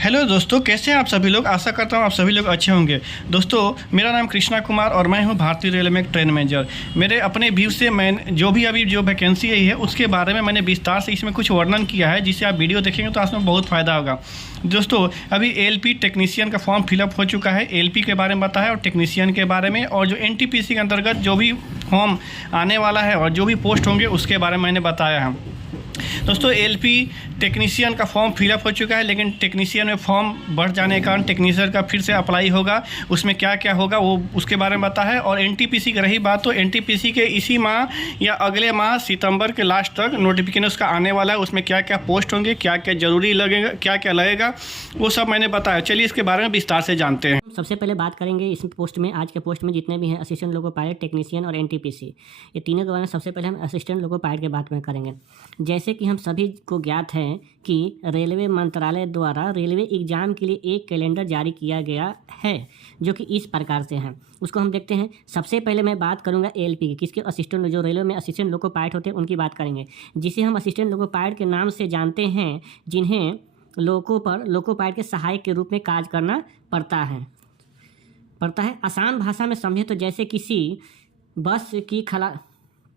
Hello दोस्तों, कैसे हैं आप सभी लोग। आशा करता हूं आप सभी लोग अच्छे होंगे। दोस्तों, मेरा नाम कृष्णा कुमार और मैं हूं भारतीय रेलवे में ट्रेन मैनेजर। मेरे अपने व्यू से मैं जो भी अभी जो वैकेंसी आई है उसके बारे में मैंने विस्तार से इसमें कुछ वर्णन किया है, जिसे आप वीडियो देखेंगे तो उसमें बहुत फ़ायदा होगा। दोस्तों, अभी एलपी टेक्नीशियन का फॉर्म फिलअप हो चुका है। एलपी के बारे में बताया और टेक्नीशियन के बारे में, और जो एनटीपीसी के अंतर्गत जो भी फॉर्म आने वाला है और जो भी पोस्ट होंगे उसके बारे में मैंने बताया है। दोस्तों, एलपी टेक्नीशियन का फॉर्म फिलअप हो चुका है, लेकिन टेक्नीशियन में फॉर्म बढ़ जाने के कारण टेक्नीशियन का फिर से अप्लाई होगा। उसमें क्या क्या होगा वो उसके बारे में बताया है। और एनटीपीसी की रही बात, तो एनटीपीसी के इसी माह या अगले माह सितंबर के लास्ट तक नोटिफिकेशन उसका आने वाला है। उसमें क्या क्या पोस्ट होंगे, क्या क्या जरूरी लगेगा, क्या क्या लगेगा, वो सब मैंने बताया। चलिए इसके बारे में विस्तार से जानते हैं। सबसे पहले बात करेंगे इस पोस्ट में, आज के पोस्ट में जितने भी हैं असिस्टेंट लोको पायलट, टेक्नीशियन और एनटीपीसी, ये तीनों के बारे में सबसे पहले हम असिस्टेंट लोको पायलट के बात में करेंगे। जैसे कि हम सभी को ज्ञात है कि रेलवे मंत्रालय द्वारा रेलवे एग्जाम के लिए एक कैलेंडर जारी किया गया है, जो कि इस प्रकार से है। उसको हम देखते हैं। सबसे पहले मैं बात करूंगा एलपी की, किसके असिस्टेंट, जो रेलवे में असिस्टेंट लोको पायलट होते हैं उनकी बात करेंगे, जिसे हम असिस्टेंट लोको पायलट के नाम से जानते हैं, जिन्हें लोको पायलट के सहायक के रूप में कार्य करना पड़ता है। आसान भाषा में समझे तो जैसे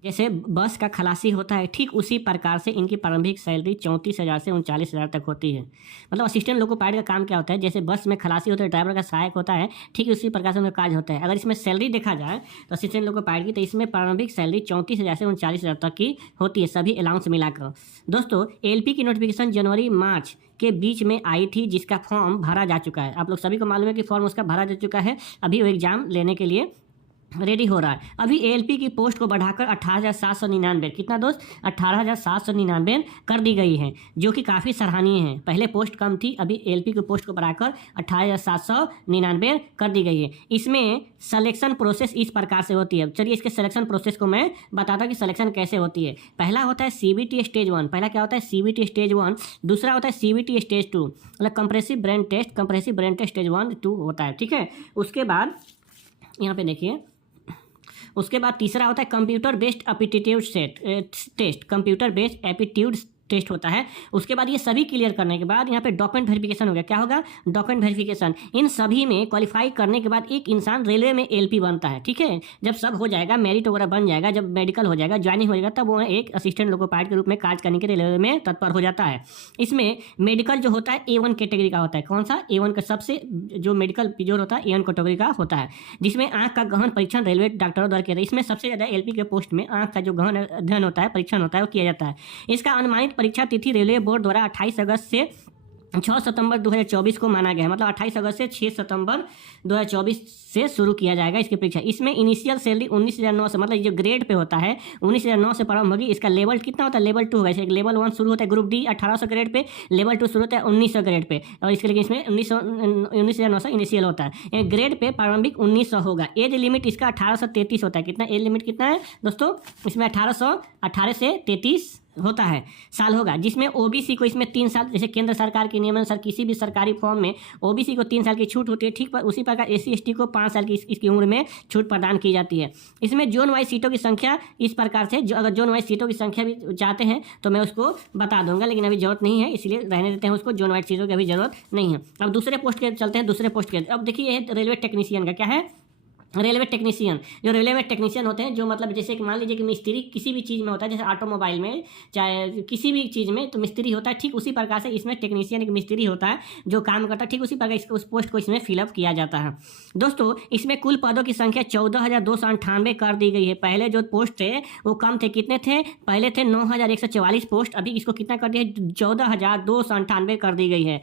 जैसे बस का खलासी होता है, ठीक उसी प्रकार से इनकी प्रारंभिक सैलरी 34,000 से 39,000 तक होती है। मतलब असिस्टेंट लोको पायलट का काम क्या होता है, जैसे बस में खलासी होता है, ड्राइवर का सहायक होता है, ठीक उसी प्रकार से उनका कार्य होता है। अगर इसमें सैलरी देखा जाए तो असिस्टेंट लोको पायलट की, तो इसमें प्रारंभिक सैलरी 34,000 से 39,000 तक की होती है, सभी अलाउंस मिलाकर। दोस्तों, एलपी की नोटिफिकेशन जनवरी-मार्च के बीच में आई थी, जिसका फॉर्म भरा जा चुका है। आप लोग सभी को मालूम है कि फॉर्म उसका भरा जा चुका है। अभी वो एग्जाम लेने के लिए रेडी हो रहा है। अभी एलपी की पोस्ट को बढ़ाकर 18,799, कितना दोस्त, 18,799 कर दी गई है, जो कि काफ़ी सराहनीय है। पहले पोस्ट कम थी, अभी एलपी की पोस्ट को बढ़ाकर 18,799 कर दी गई है। इसमें सिलेक्शन प्रोसेस इस प्रकार से होती है। चलिए इसके सिलेक्शन प्रोसेस को मैं बताता हूँ कि सिलेक्शन कैसे होती है। पहला होता है सीबीटी स्टेज 1। पहला क्या होता है, सीबीटी स्टेज 1। दूसरा होता है सीबीटी स्टेज 2, मतलब कंप्रेसिव ब्रेन टेस्ट स्टेज 1 2 होता है, ठीक है। उसके बाद यहाँ पे देखिए, उसके बाद तीसरा होता है कंप्यूटर बेस्ड एप्टीट्यूड टेस्ट होता है। उसके बाद ये सभी क्लियर करने के बाद यहाँ पे डॉक्यूमेंट वेरिफिकेशन हो गया। क्या होगा, डॉक्यूमेंट वेरिफिकेशन। इन सभी में क्वालिफाई करने के बाद एक इंसान रेलवे में एलपी बनता है, ठीक है। जब सब हो जाएगा, मेरिट वगैरह बन जाएगा, जब मेडिकल हो जाएगा, ज्वाइनिंग हो जाएगा, तब वो एक असिस्टेंट लोको पायलट के रूप में कार्य करने के लिए रेलवे में तत्पर हो जाता है। इसमें मेडिकल जो होता है A1 कैटेगरी का होता है। कौन सा, A1 का सबसे जो मेडिकल जो होता है A1 कैटेगरी का होता है, जिसमें आँख का गहन परीक्षण रेलवे डॉक्टरों द्वारा किया जाता है। इसमें सबसे ज़्यादा एलपी के पोस्ट में आँख का जो गहन अध्ययन होता है, परीक्षण होता है, वो किया जाता है। इसका अनुमानित परीक्षा तिथि रेलवे बोर्ड द्वारा 28 अगस्त से 6 सितंबर 2024 को माना गया है। मतलब 28 अगस्त से 6 सितंबर 2024 से शुरू किया जाएगा इसकी परीक्षा। इसमें इनिशियल सैलरी 19,009 से, मतलब जो ग्रेड पे होता है 19,009 से प्रारंभ होगी। इसका लेवल कितना होता है, लेवल 2 होगा। जैसे लेवल 1 शुरू होता है group D 1800 grade pay, level 2 शुरू होता है 1900 ग्रेड पे, और इसके लिए इसमें 19,009 इनिशियल होता है। ग्रेड पे प्रारंभिक 1900 होगा। एज लिमिट इसका 18 से 33 होता है। कितना एज लिमिट कितना है दोस्तों, इसमें 18 से 33 होता है साल होगा। जिसमें ओबीसी को इसमें 3 साल, जैसे केंद्र सरकार के नियम अनुसार किसी भी सरकारी फॉर्म में ओबीसी को 3 साल की छूट होती है, ठीक पर उसी प्रकार एससी एसटी को 5 साल की इसकी उम्र में छूट प्रदान की जाती है। इसमें जोन वाइज सीटों की संख्या इस प्रकार से, जो अगर जोन वाइज सीटों की संख्या भी चाहते हैं तो मैं उसको बता दूंगा, लेकिन अभी जरूरत नहीं है, इसलिए रहने देते हैं उसको। जोन वाइज सीटों की अभी जरूरत नहीं है। अब दूसरे पोस्ट के चलते हैं। दूसरे पोस्ट के अब देखिए, ये रेलवे टेक्नीशियन का क्या है, रेलवे टेक्नीशियन। जो रेलवे में टेक्नीशियन होते हैं, जो मतलब जैसे कि मान लीजिए कि मिस्त्री किसी भी चीज़ में होता है, जैसे ऑटोमोबाइल में, चाहे किसी भी चीज़ में तो मिस्त्री होता है, ठीक उसी प्रकार से इसमें टेक्नीशियन एक मिस्त्री होता है जो काम करता है, ठीक उसी प्रकार उस पोस्ट को इसमें फिलअप किया जाता है। दोस्तों, इसमें कुल पदों की संख्या 14,298 कर दी गई है। पहले जो पोस्ट थे वो कम थे, कितने थे, पहले थे 9,144 पोस्ट, अभी इसको कितना कर दिया है, 14,298 कर दी गई है।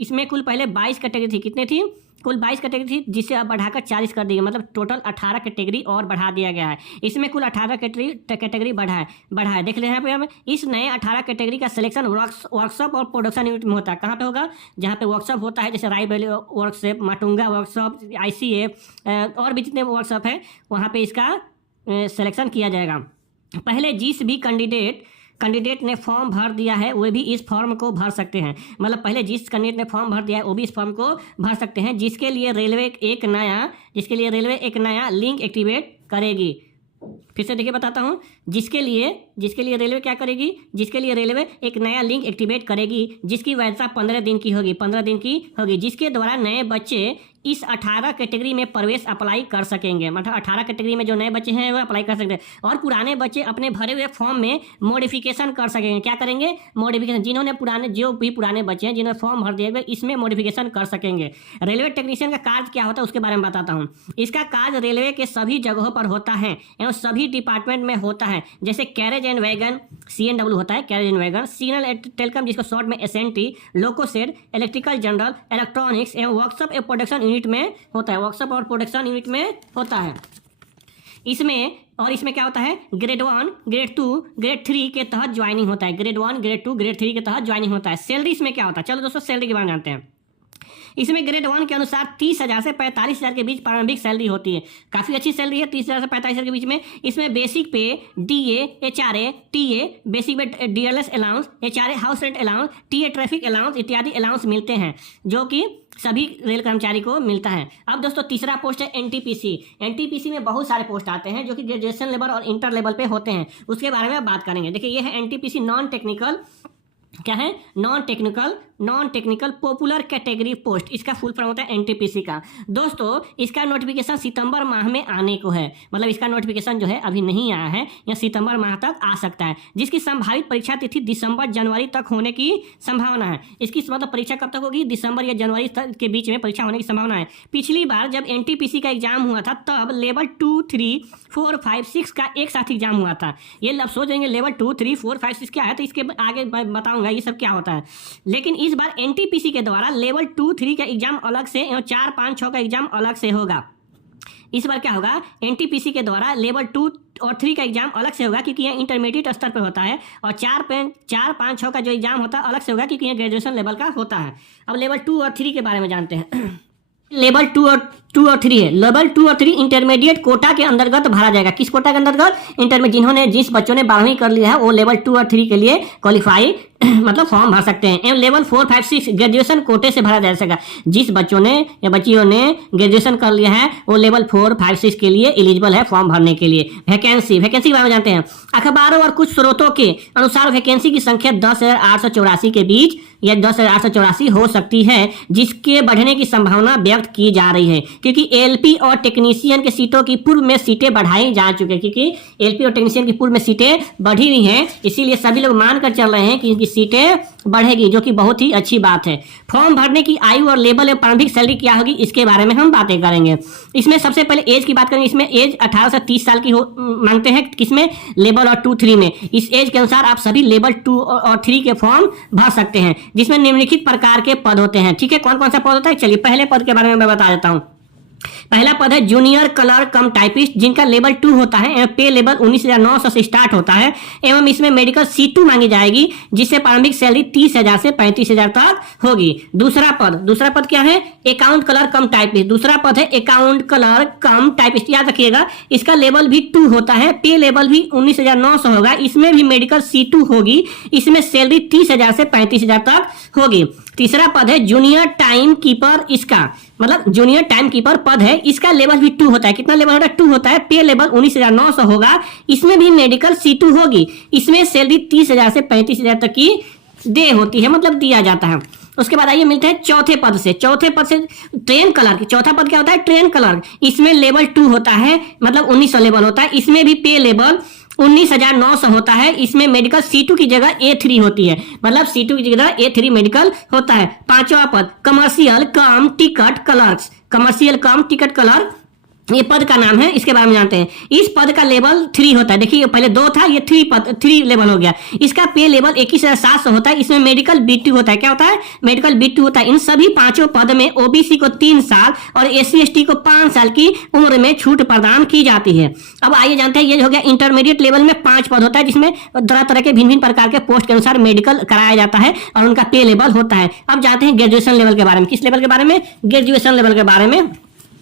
इसमें कुल पहले 22 कैटेगरी थी, कितने थी, कुल 22 कैटेगरी थी, जिसे अब बढ़ाकर 40 कर दी गई। मतलब टोटल 18 कैटेगरी और बढ़ा दिया गया है। इसमें कुल 18 कैटेगरी बढ़ा है। देख लें यहाँ पे, हम इस नए 18 कैटेगरी का सिलेक्शन वर्कशॉप और प्रोडक्शन यूनिट में होता है। कहाँ पे होगा, जहाँ पे वर्कशॉप होता है, जैसे Raebareli workshop, Matunga workshop, ICA और भी जितने वर्कशॉप है, वहाँ पे इसका सिलेक्शन किया जाएगा। पहले जिस भी कैंडिडेट ने फॉर्म भर दिया है वे भी इस फॉर्म को भर सकते हैं। मतलब पहले जिस कैंडिडेट ने फॉर्म भर दिया है वो भी इस फॉर्म को भर सकते हैं, जिसके लिए रेलवे एक नया लिंक एक्टिवेट करेगी। फिर से देखिए बताता हूँ, जिसके लिए रेलवे क्या करेगी, जिसके लिए रेलवे एक नया लिंक एक्टिवेट करेगी जिसकी वैधता 15 दिन की होगी, जिसके द्वारा नए बच्चे इस 18 कैटेगरी में प्रवेश अप्लाई कर सकेंगे। मतलब 18 कैटेगरी में जो नए बच्चे हैं वो अप्लाई कर सकते हैं और पुराने बच्चे अपने भरे हुए फॉर्म में मॉडिफिकेशन कर सकेंगे। क्या करेंगे, मॉडिफिकेशन। जो भी पुराने बच्चे हैं जिन्होंने फॉर्म भर दिए हुए इसमें मॉडिफिकेशन कर सकेंगे। रेलवे टेक्नीशियन का कार्य क्या होता है उसके बारे में बताता हूँ। इसका कार्य रेलवे के सभी जगहों पर होता है एवं सभी डिपार्टमेंट में होता है, जैसे कैरेज एंड वैगन CNW होता है, carriage and wagon, signal telecom जिसको शॉर्ट में SNT, loco shed, electrical general, electronics एवं वर्कशॉप एवं प्रोडक्शन यूनिट में होता है, वर्कशॉप और प्रोडक्शन यूनिट में होता है। इसमें क्या होता है, ग्रेड 1, ग्रेड 2, ग्रेड 3 के तहत ज्वाइनिंग होता है। ग्रेड 1, ग्रेड 2, ग्रेड 3 के तहत ज्वाइनिंग होता है। सैलरी इसमें क्या होता है, चलो दोस्तों सैलरी के बारे में जानते हैं। इसमें ग्रेड 1 के अनुसार 30,000 से 45,000 के बीच प्रारंभिक सैलरी होती है। काफ़ी अच्छी सैलरी है, 30,000 से 45,000 के बीच में। इसमें बेसिक पे, DA, HRA, TA, बेसिक पे DLS allowance, HRA house rent allowance, TA traffic allowance इत्यादि अलाउंस मिलते हैं जो कि सभी रेल कर्मचारी को मिलता है। अब दोस्तों तीसरा पोस्ट है NTPC। NTPC में बहुत सारे पोस्ट आते हैं जो कि ग्रेजुएशन लेवल और इंटर लेवल पे होते हैं, उसके बारे में बात करेंगे। देखिए ये है NTPC नॉन टेक्निकल, क्या है, non technical popular category post. इसका फुल फॉर्म होता है NTPC का। दोस्तों इसका नोटिफिकेशन सितंबर माह में आने को है, मतलब इसका नोटिफिकेशन जो है अभी नहीं आया है, यह सितंबर माह तक आ सकता है, जिसकी संभावित परीक्षा तिथि दिसंबर जनवरी तक होने की संभावना है। इसकी मतलब परीक्षा कब तक होगी, दिसंबर या जनवरी तक के बीच में परीक्षा होने की संभावना है। पिछली बार जब NTPC का एग्जाम हुआ था तब लेवल 2, 3, 4, 5, 6 का एक साथ एग्जाम हुआ था। ये आप सोचेंगे लेवल 2, 3, 4, 5, 6 क्या है, तो इसके आगे बताऊंगा ये सब क्या होता है। लेकिन इस बार NTPC के द्वारा लेवल 2, 3 का एग्जाम अलग से एवं 4, 5, 6 का एग्जाम अलग से होगा। इस बार क्या होगा, NTPC के द्वारा लेवल 2 और 3 का एग्जाम अलग से होगा क्योंकि यह इंटरमीडिएट स्तर पर होता है, और 4, 5, 6 का जो एग्जाम होता है अलग से होगा क्योंकि यह ग्रेजुएशन लेवल का होता है। अब लेवल 2 और 3 के बारे में जानते हैं। लेवल 2 और 3 है। लेवल 2 और 3 इंटरमीडिएट कोटा के अंतर्गत भरा जाएगा। किस कोटा के अंतर्गत, जिस बच्चों ने 12वीं कर लिया है वो लेवल 2 और 3 के लिए क्वालिफाई मतलब फॉर्म भर सकते हैं। एवं लेवल 4, 5, 6 ग्रेजुएशन कोटे से भरा जा सकेगा। जिस बच्चों ने या बच्चियों ने ग्रेजुएशन कर लिया है वो लेवल 4, 5, 6 के लिए एलिजिबल है फॉर्म भरने के लिए। वैकेंसी के बारे में जानते हैं। अखबारों और कुछ स्रोतों के अनुसार वैकेंसी की संख्या 10,884 के बीच या 10,884 हो सकती है, जिसके बढ़ने की संभावना व्यक्त की जा रही है क्योंकि LP और टेक्नीशियन के सीटों की पूर्व में सीटें बढ़ाई जा चुकी है। क्योंकि LP और टेक्नीशियन की पूर्व में सीटें बढ़ी हुई हैं, इसीलिए सभी लोग मानकर चल रहे हैं कि इनकी सीटें बढ़ेगी, जो कि बहुत ही अच्छी बात है। फॉर्म भरने की आयु और लेवल एवं प्रारंभिक सैलरी क्या होगी इसके बारे में हम बातें करेंगे। इसमें सबसे पहले एज की बात करेंगे। इसमें एज 18 से 30 साल की मांगते हैं, किसमें, लेवल और 2, 3 में। इस एज के अनुसार आप सभी लेवल 2 और 3 के फॉर्म भर सकते हैं, जिसमें निम्नलिखित प्रकार के पद होते हैं। ठीक है, कौन कौन सा पद होता है, चलिए पहले पद के बारे में मैं बता देता हूँ। पहला पद है जूनियर क्लर्क कम टाइपिस्ट, जिनका लेवल 2 होता है एवं पे लेवल 19,900 से स्टार्ट होता है एवं इसमें मेडिकल C2 मांगी जाएगी, जिससे प्रारंभिक सैलरी 30,000 से 35,000 तक होगी। दूसरा पद क्या है, अकाउंट क्लर्क कम टाइपिस्ट। दूसरा पद है अकाउंट क्लर्क कम टाइपिस्ट, याद रखिएगा इसका लेवल भी 2 होता है, पे लेवल भी 19,900 होगा, इसमें भी मेडिकल C2 होगी, इसमें सैलरी 30,000 से 35,000 तक होगी। तीसरा पद है जूनियर टाइम कीपर, इसका मतलब जूनियर टाइम कीपर पद है, इसका लेवल भी 2 होता है। कितना लेवल होता है, 2 होता है, पे लेवल 19,900 होगा, इसमें भी मेडिकल C2 होगी, इसमें सैलरी 30,000 से 35,000 तक की दे होती है, मतलब दिया जाता है। उसके बाद आइए मिलते हैं चौथे पद से ट्रेन क्लर्क। चौथा पद क्या होता है, ट्रेन क्लर्क। इसमें लेवल 2 होता है, मतलब 1900 लेवल होता है, इसमें भी पे लेवल 19,900 होता है, इसमें मेडिकल C2 की जगह A3 होती है, मतलब C2 की जगह A3 मेडिकल होता है। पांचवा पद कमर्शियल कम टिकट क्लर्क, ये पद का नाम है, इसके बारे में जानते हैं। इस पद का लेवल 3 होता है। देखिए पहले 2 था, ये 3 लेवल हो गया। इसका पे लेवल 21,700 होता है, इसमें मेडिकल B2 होता है। क्या होता है, मेडिकल B2 होता है। इन सभी पांचों पद में OBC को 3 साल और SC ST को 5 साल की उम्र में छूट प्रदान की जाती है। अब आइए जानते हैं, ये हो गया इंटरमीडिएट लेवल में 5 पद होता है, जिसमें तरह के भिन्न प्रकार के पोस्ट के अनुसार मेडिकल कराया जाता है और उनका पे लेवल होता है। अब जानते हैं ग्रेजुएशन लेवल के बारे में। किस लेवल के बारे में, ग्रेजुएशन लेवल के बारे में।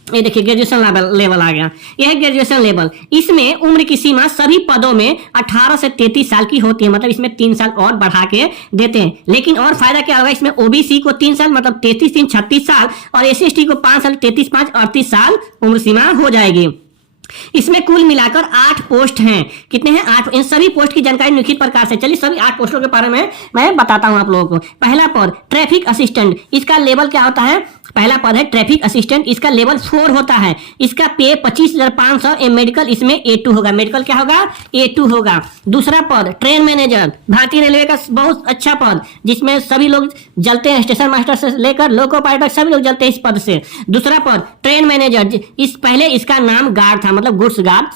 ये देखिए ग्रेजुएशन लेवल आ गया, यह है ग्रेजुएशन लेवल। इसमें उम्र की सीमा सभी पदों में 18 से 33 साल की होती है, मतलब इसमें 3 साल और बढ़ा के देते हैं। लेकिन और फायदा क्या होगा, इसमें OBC को 3 साल मतलब 33 3 36 साल और SC ST को 5 साल 33 5 38 साल उम्र सीमा हो जाएगी। इसमें कुल मिलाकर 8 पोस्ट हैं। कितने हैं? 8। इन सभी पोस्ट की जानकारी लिखित प्रकार से, चलिए सभी 8 पोस्टों के बारे में मैं बताता हूं आप लोगों को। पहला पद ट्रैफिक असिस्टेंट, इसका लेवल क्या होता है? पहला पद है ट्रैफिक असिस्टेंट, इसका लेवल 4 होता है। इसका पे 25,500। मेडिकल इसमें A2 होगा। मेडिकल क्या होगा? A2 होगा। दूसरा पद ट्रेन मैनेजर, भारतीय रेलवे का बहुत अच्छा पद जिसमें सभी लोग जलते हैं, स्टेशन मास्टर से लेकर लोको पायलट सभी लोग जलते हैं इस पद से। दूसरा पद ट्रेन मैनेजर, इस पहले इसका नाम गार्ड था, मतलब गुड्स गार्ड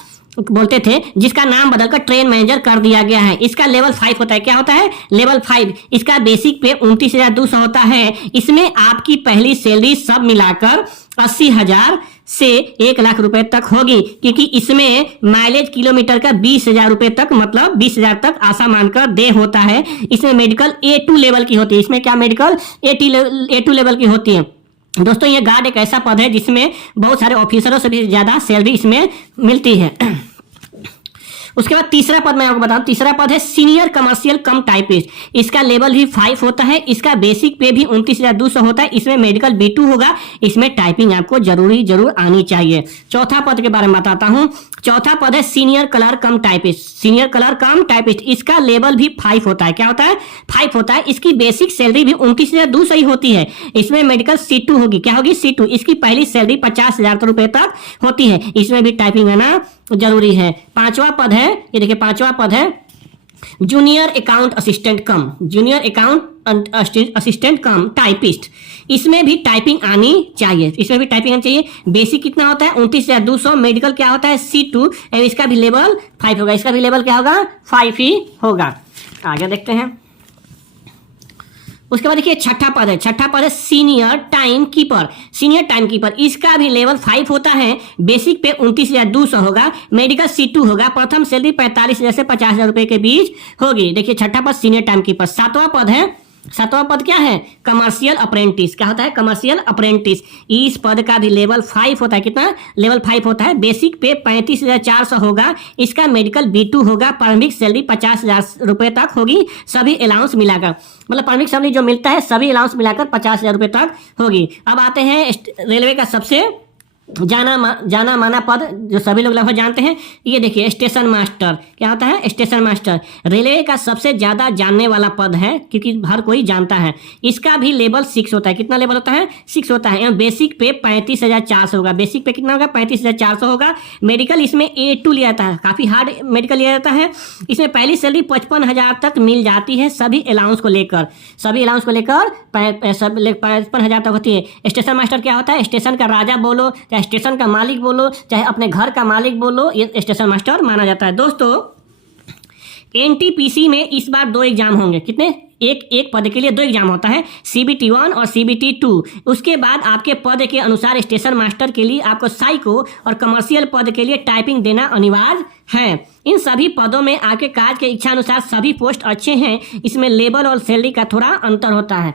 बोलते थे, जिसका नाम बदलकर ट्रेन मैनेजर कर दिया गया है। इसका लेवल 5 होता है। क्या होता है? लेवल 5। इसका बेसिक पे 29,200 होता है। इसमें आपकी पहली सैलरी सब मिलाकर 80,000 से 1,00,000 रुपए तक होगी, क्योंकि इसमें माइलेज किलोमीटर का 20,000 रुपए तक, मतलब 20,000 तक आशा मानकर दे होता है। इसमें मेडिकल A2 लेवल की होती है। इसमें क्या मेडिकल A2 लेवल की होती है। दोस्तों ये गार्ड एक ऐसा पद है जिसमें बहुत सारे ऑफिसरों से भी ज्यादा सैलरी इसमें मिलती है। उसके बाद तीसरा पद मैं आपको बताऊं, तीसरा पद है सीनियर कमर्शियल कम टाइपिस्ट। इसका लेवल भी 5 होता है। इसका बेसिक पे भी 29,200 होता है। इसमें मेडिकल B2 होगा। इसमें टाइपिंग आपको जरूर आनी चाहिए। चौथा पद के बारे में बताता हूं। चौथा पद है सीनियर क्लर्क कम टाइपिस्ट। सीनियर क्लर्क कम टाइपिस्ट, इसका लेवल भी 5 होता है। क्या होता है? 5 होता है। इसकी बेसिक सैलरी भी 29,200 ही होती है। इसमें मेडिकल C2 होगी। क्या होगी? C2। इसकी पहली सैलरी 50,000 रुपए तक होती है। इसमें भी टाइपिंग आना जरूरी है। पांचवा पद है, ये देखिए पांचवा पद है जूनियर अकाउंट असिस्टेंट कम, जूनियर अकाउंट असिस्टेंट कम टाइपिस्ट। इसमें भी टाइपिंग आनी चाहिए। इसमें भी टाइपिंग आनी चाहिए। बेसिक कितना होता है? 29,200। मेडिकल क्या होता है? C2। इसका भी लेवल 5 होगा। इसका भी लेवल क्या होगा? 5 ही होगा। आगे देखते हैं। उसके बाद देखिए छठा पद है। छठा पद है senior time keeper. Senior time keeper, इसका भी लेवल 5 होता है। बेसिक पे 29,200 होगा। मेडिकल C2 होगा। प्रथम सैलरी 45,000 से 50,000 रुपए के बीच होगी। देखिए छठा पद सीनियर टाइम कीपर। सातवां पद है, सातवां पद क्या है? Commercial apprentice. क्या होता है? Commercial apprentice. इस पद का भी लेवल 5 होता है। कितना? लेवल 5 होता है। बेसिक पे 35,400 होगा। इसका मेडिकल B2 होगा। प्रारंभिक सैलरी 50,000 रुपए तक होगी, सभी अलाउंस मिलाकर, मतलब प्रारंभिक सैलरी जो मिलता है सभी अलाउंस मिलाकर 50,000 रुपए तक होगी। अब आते हैं रेलवे का सबसे जाना माना पद जो सभी लोग लगभग जानते हैं। ये देखिए स्टेशन मास्टर। क्या होता है? स्टेशन मास्टर रेलवे का सबसे ज्यादा जानने वाला पद है, क्योंकि हर कोई जानता है। इसका भी लेवल 6 होता है। कितना लेवल होता है? 6 होता है। बेसिक पे 35,400 होगा। बेसिक पे कितना होगा? 35,400 होगा। मेडिकल इसमें A2 लिया जाता है। काफी हार्ड मेडिकल लिया जाता है। इसमें पहली सैलरी 55,000 तक मिल जाती है, सभी अलाउंस को लेकर। सभी अलाउंस को लेकर 55,000 तक होती है। स्टेशन मास्टर क्या होता है? स्टेशन का राजा बोलो, स्टेशन का मालिक बोलो, चाहे अपने घर का मालिक बोलो, ये स्टेशन मास्टर माना जाता है। दोस्तों NTPC में इस बार 2 एग्जाम होंगे। कितने? एक पद के लिए 2 एग्जाम होता है, CBT 1 और CBT 2। उसके बाद आपके पद के अनुसार स्टेशन मास्टर के लिए आपको साइको और कमर्शियल पद के लिए टाइपिंग देना अनिवार्य है। इन सभी पदों में आपके कार्य के इच्छा अनुसार सभी पोस्ट अच्छे हैं। इसमें लेवल और सैलरी का थोड़ा अंतर होता है।